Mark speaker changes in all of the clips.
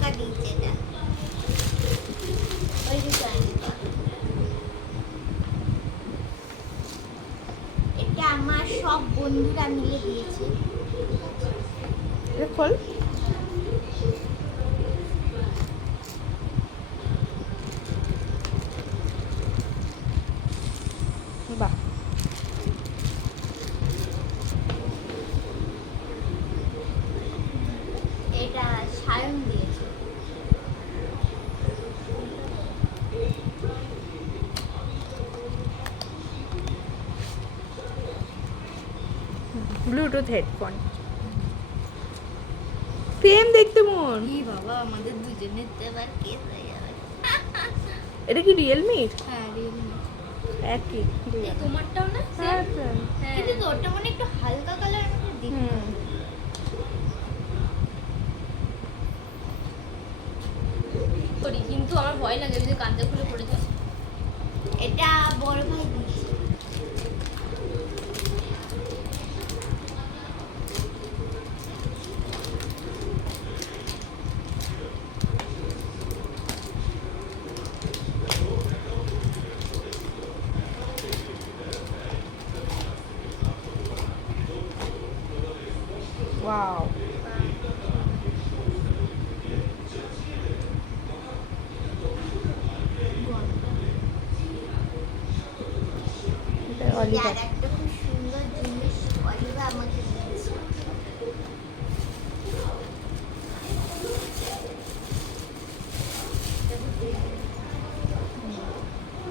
Speaker 1: ঢাকা দিয়েছে এটা ওই
Speaker 2: এটা আমার সব
Speaker 1: বন্ধুরা মিলে দিয়েছে। খোল।
Speaker 2: ব্লুটুথ হেডফোন প্রেম দেখতে মন।
Speaker 1: কি বাবা আমাদের দুজনের তো কেস হয়ে
Speaker 2: এটা কি রিয়েলমির
Speaker 1: হ্যাঁ রিয়েলমি
Speaker 2: একই।
Speaker 1: তোমারটাও না?
Speaker 2: হ্যাঁ, হ্যাঁ।
Speaker 1: কিন্তু তোরটা মানে একটু হালকা কালার
Speaker 3: করি কিন্তু আমার ভয় লাগে যদি কান্দে খুলে পড়ে যায়
Speaker 1: এটা বড় দিয়েছে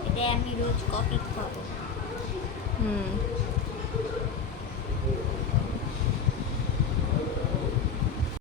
Speaker 1: এটা আমি রোজ কফি খাবো
Speaker 2: হুম